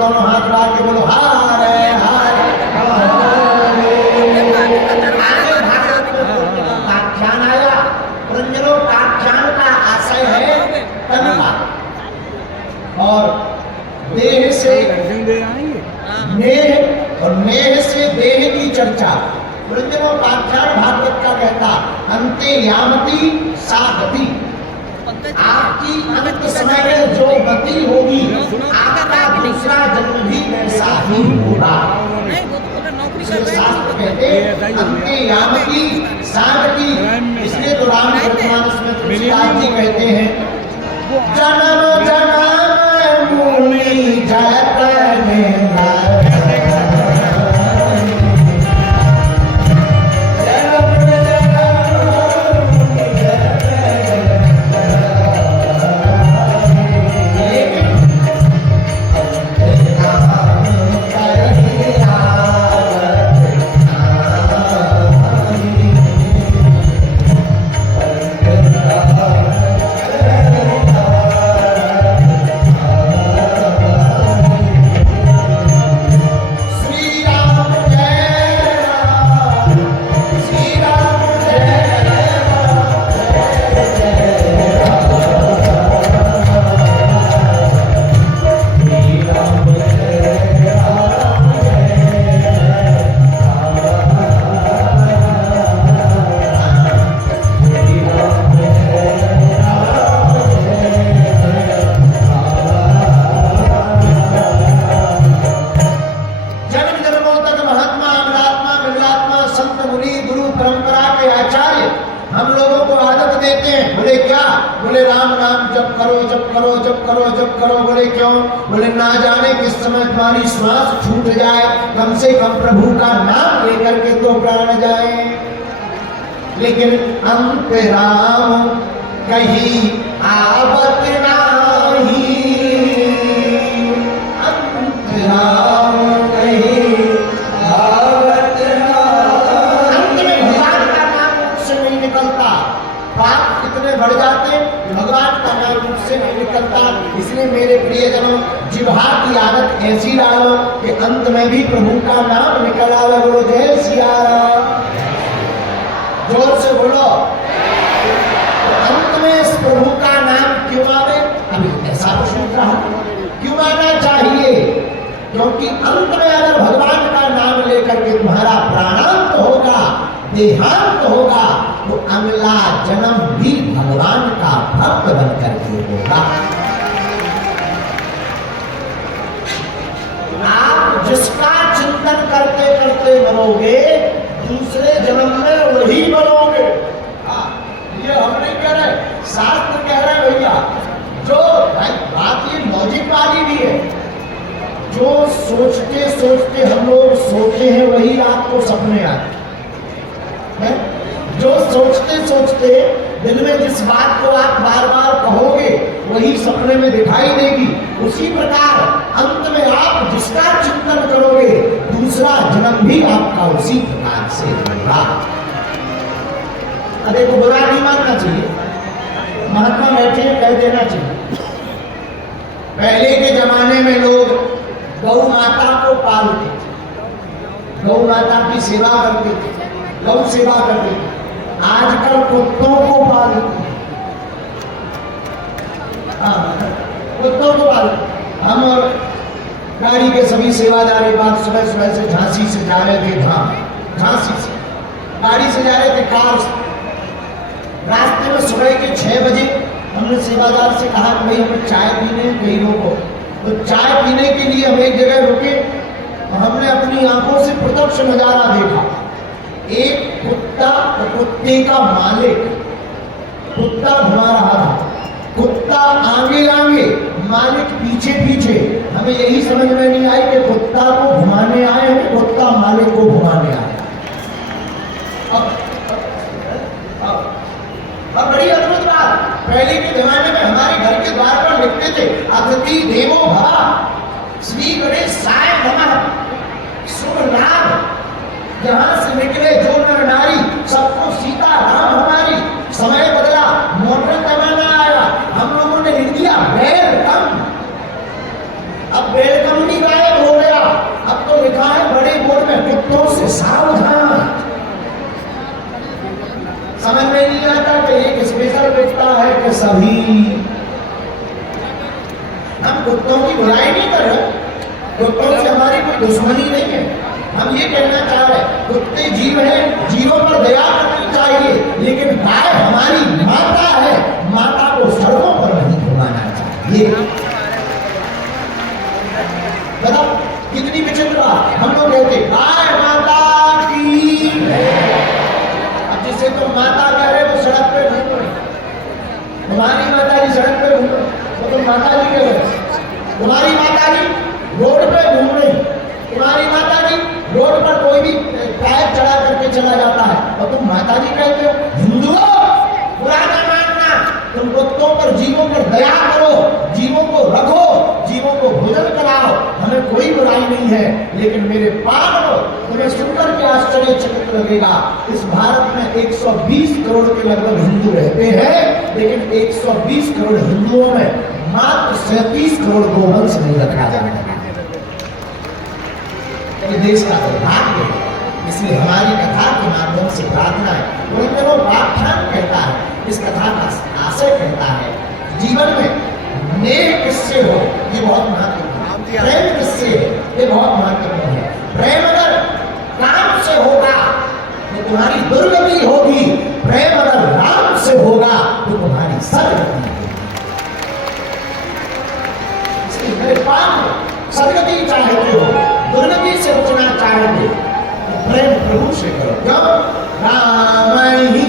दोनों हाथ उठा के बोलो हारे हारे। आख्यान आया, पुरंजनों का आख्यान का आशय है तन का, और देह से नेह और नेह से देह की चर्चा। पुरंजनों का आख्यान भागवत का कहता अंते यामती सा गति, आपकी अंत समय में जो गति होगी आपका दूसरा जन्म भी वैसा ही होगा। शास्त्र कहते अंते यामती सा गति, इसलिए तो रामचरितमानस में तुलसीदास जी कहते हैं जन्म जन्म मुनि जतन तुम्हारी श्वास छूट जाए, कम से कम प्रभु का नाम लेकर के तो प्राण जाए। लेकिन अंत राम कहीं आवत नाही, अंत राम कहीं आवत नाही। अंत में भगवान का नाम मुख से नहीं निकलता, पाप कितने बढ़ जाते भगवान का नाम मुख से नहीं निकलता। इसलिए मेरे प्रियजनों जिह्वा की आदत ऐसी डालो कि अंत में भी प्रभु का नाम निकल आवे। बोलो जय सिया राम, जोर से बोलो। तो अंत में इस प्रभु का नाम क्यों आवे? अभी ऐसा तो सोच रहा क्यों आना चाहिए? क्योंकि अंत में अगर भगवान का नाम लेकर के तुम्हारा प्राणांत होगा, देहांत होगा, तो अगला जन्म भी भगवान का भक्त बनकर के होगा। आप जिसका चिंतन करते करते मरोगे, दूसरे जन्म में वही मरोगे। ये हम नहीं कह रहे, शास्त्र कह रहे भैया। जो बात ये लॉजिक वाली भी है, जो सोचते सोचते हम लोग सोते हैं वही रात को सपने आते हैं। जो सोचते सोचते दिल में जिस बात को आप बार बार कहोगे वही सपने में दिखाई देगी। उसी प्रकार अंत में आप जिसका चिंतन करोगे, दूसरा जन्म भी आपका उसी प्रकार से होगा। अरे को बुरा नहीं मानना चाहिए, महात्मा बैठे कह देना चाहिए। पहले के जमाने में लोग गौ माता को पालते थे, गौ माता की सेवा करते थे, गौ सेवा करते थे। आजकल कुत्तों को पालते, कुत्तों को पालते। हम और गाड़ी के सभी सेवादार एक बार सुबह सुबह से झांसी से जा रहे थे, झांसी से गाड़ी से जा रहे थे, कार से। रास्ते में सुबह के 6 बजे हमने सेवादार से कहा कि भाई हमें चाय पीने कई लोगों, तो चाय पीने के लिए हम एक जगह रुके। हमने अपनी आंखों से प्रत्यक्ष नजारा देखा। एक कुत्ता और कुत्ते का मालिक, कुत्ता घुमा रहा था, कुत्ता आगे आगे, मालिक पीछे पीछे। हमें यही समझ में नहीं आई कि कुत्ता को घुमाने आए हैं कि कुत्ता मालिक को घुमाने आए। अब बड़ी अद्भुत बात, पहले के जमाने में हमारे घर के द्वार पर लिखते थे अतिथि देवो भव, श्री गणेशाय नमः, शुभ लाभ। जहां से निकले जो नर नारी, सबको सीता राम हमारी। समय बदला, मॉडर्न जमाना आया, हम लोगों ने लिख दिया वेलकम। अब वेलकम नहीं सावधान। समझ में नहीं आता कि एक स्पेशल बेचता है कि सभी। हम कुत्तों की बुराई नहीं कर रहे, कुत्तों से हमारी कोई दुश्मनी नहीं है। हम ये कहना चाह रहे हैं कुत्ते जीव हैं, जीवों पर दया करनी चाहिए, लेकिन गाय हमारी माता है, माता को सड़कों पर नहीं घुमाना चाहिए। बताओ कितनी विचित्र बात। हम लोग कहते गाय माता की, अब जिसे तुम माता कह रहे हो सड़क पे घूम रहे, तुम्हारी माता जी सड़क पे घूम रहे तो तुम माता जी कह रहे, तुम्हारी माता जी रोड पे घूम रही, तुम्हारी माता जी रोड पर कोई भी पैर चढ़ा करके चला जाता है और तुम माता जी कहते हो। हिंदुओं बुरा न मानना, तुम कुत्तों पर जीवों पर दया करो, जीवों को रखो, जीवों को भोजन कराओ, हमें कोई बुराई नहीं है। लेकिन मेरे पागलों, तुम्हें सुनकर के आश्चर्यचकित लगेगा, इस भारत में 120 करोड़ के लगभग हिंदू रहते हैं, लेकिन 120 करोड़ हिंदुओं में मात्र 37 करोड़ गोवंश नहीं रखा जाता। देश का दुर्भाग्य है। इसलिए हमारी कथा के माध्यम से प्रार्थना है। पुरंदरों व्याख्यान कहता है, इस कथा का आशय कहता है जीवन में नेक किससे हो ये बहुत महत्वपूर्ण है, प्रेम किससे है ये बहुत महत्वपूर्ण है। प्रेम अगर काम से होगा तो तुम्हारी दुर्गति होगी, प्रेम अगर राम से होगा तो तुम्हारी सदगति होगी। इसलिए मेरे पास सदगति चाहते हो, दुर्गति से बचना चाहते तो प्रेम प्रभु से करो। क्यों? राम ही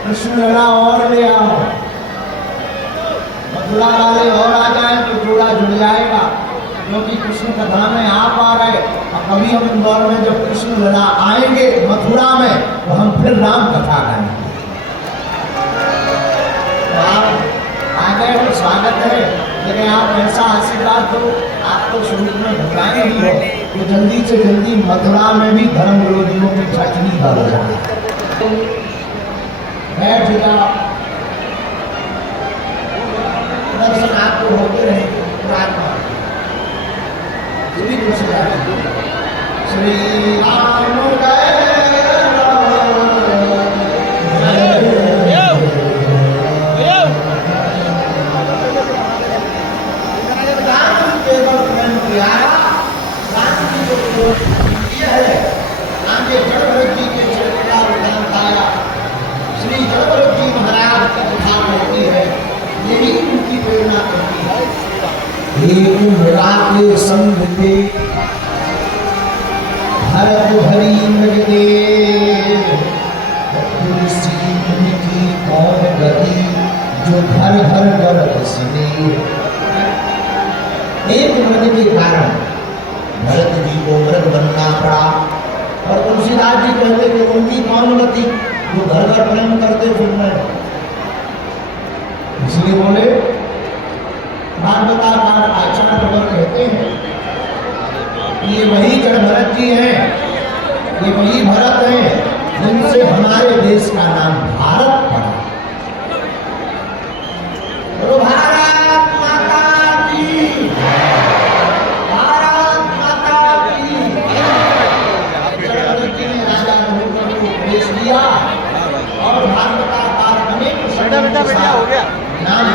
कृष्ण लड़ा और ले आओ, मथुरा वाले और आ जाए तो जोड़ा जुड़ जाएगा, क्योंकि कृष्ण कथा में आप आ रहे और कभी हम इंदौर में जब कृष्ण लड़ा आएंगे मथुरा में तो हम फिर राम कथा गाएंगे। तो आप आ गए तो स्वागत है, लेकिन आप ऐसा आशीर्वाद दो, आप तो शुरू में भगाए ही हो तो जल्दी से जल्दी मथुरा में भी धर्म विरोधियों की छटनी बदल जाए। बैठ जाओ, दर्शन आपको होते रहे। श्री राम श्री जड़भरत जी महाराज की कथा होती है, यही उनकी प्रेरणा करती है। एक मिला के संग थे भरत भरी नगदे, तुलसी उनकी कौन गति जो घर घर कर सने। एक मन के कारण भरत जी को मृग बनना पड़ा। और तुलसीदास जी कहते कि उनकी कौन गति जो घर घर प्रेम करते फिर में, इसलिए बोले भागवताकार आचार्य प्रवर कहते हैं ये वही जड़ भरत जी हैं, ये वही भरत हैं जिनसे हमारे देश का नाम भारत पड़ा। तो भारत माता की, भारत माता की। जड़ भरत जी ने राजा रघुवर को उपदेश दिया और भागवताकार अनेक बेटा हो गया नाम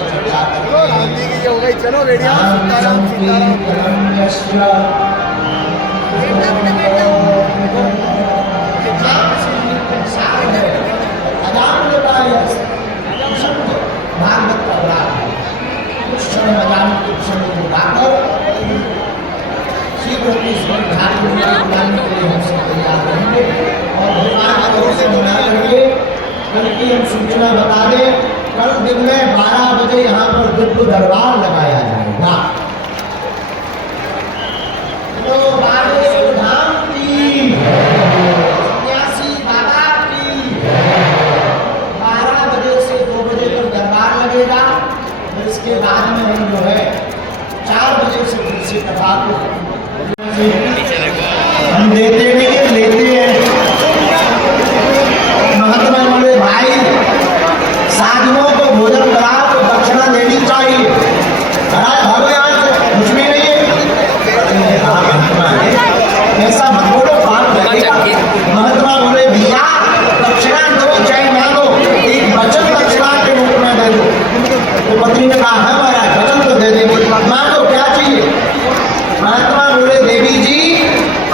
चर्चा करते हो गई। चलो रेडियो भागवत का बड़ा कुछ समय मजान के समय को गाकर शीघ्र बुलाने के लिए हम सब तैयार रहेंगे और भगवान की ओर से मना करेंगे। कल की हम सूचना बता दें, कल दिन में 12 बजे यहाँ पर दिव्य दरबार लगाया जाएगा। तो बागेश्वर धाम की, सन्यासी बाबा की 12 बजे से 2 बजे तक दरबार लगेगा। फिर इसके बाद में हम जो है 4 बजे से फिर से कथा को हम देते नहीं लेते हैं। महात्मा बोले भाई साधुओं को भोजन कराओ तो दक्षिणा देनी चाहिए। भागो यहाँ से, कुछ भी नहीं है, ऐसा मत बोलो, पाप लगेगा। महात्मा बोले भैया दक्षिणा दो चाहे ना दो, एक वचन दक्षिणा के रूप में दे दो। तो पत्नी ने कहा है महाराज वचन तो दे देंगे, मांगो क्या चाहिए। महात्मा बोले देवी जी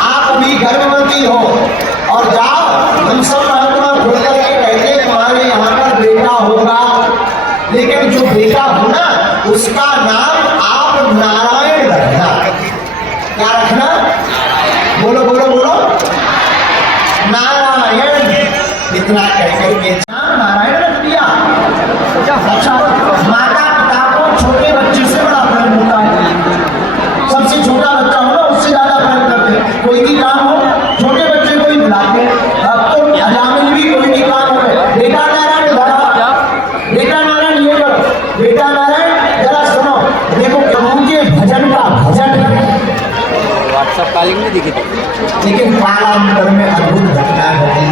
आप अभी गर्भवती हो और जाओ, हम सब महात्मा खुल करके कहते तुम्हारे यहाँ पर बेटा होगा, लेकिन जो बेटा हो ना उसका नाम आप नारायण रखना। क्या रखना? बोलो बोलो बोलो, नारायण। इतना कह करके नारायण रख दिया। अच्छा, माता पिता को छोटे बच्चे से बड़ा प्रेम होता है। सबसे छोटा बच्चा हो ना उससे ज्यादा प्रेम करते हैं। कोई भी काम हो छोटे बच्चे को ही बुलाते हैं। अब तो अजामिल भी कोई भी काम हो बेटा नारायण धरा, बेटा नारायण ये करो, बेटा नारायण जरा सुनो, देखो प्रभु के भजन का भजन व्हाट्सएप कॉलिंग में दिखे, लेकिन कालांतर में अद्भुत घटना घटी।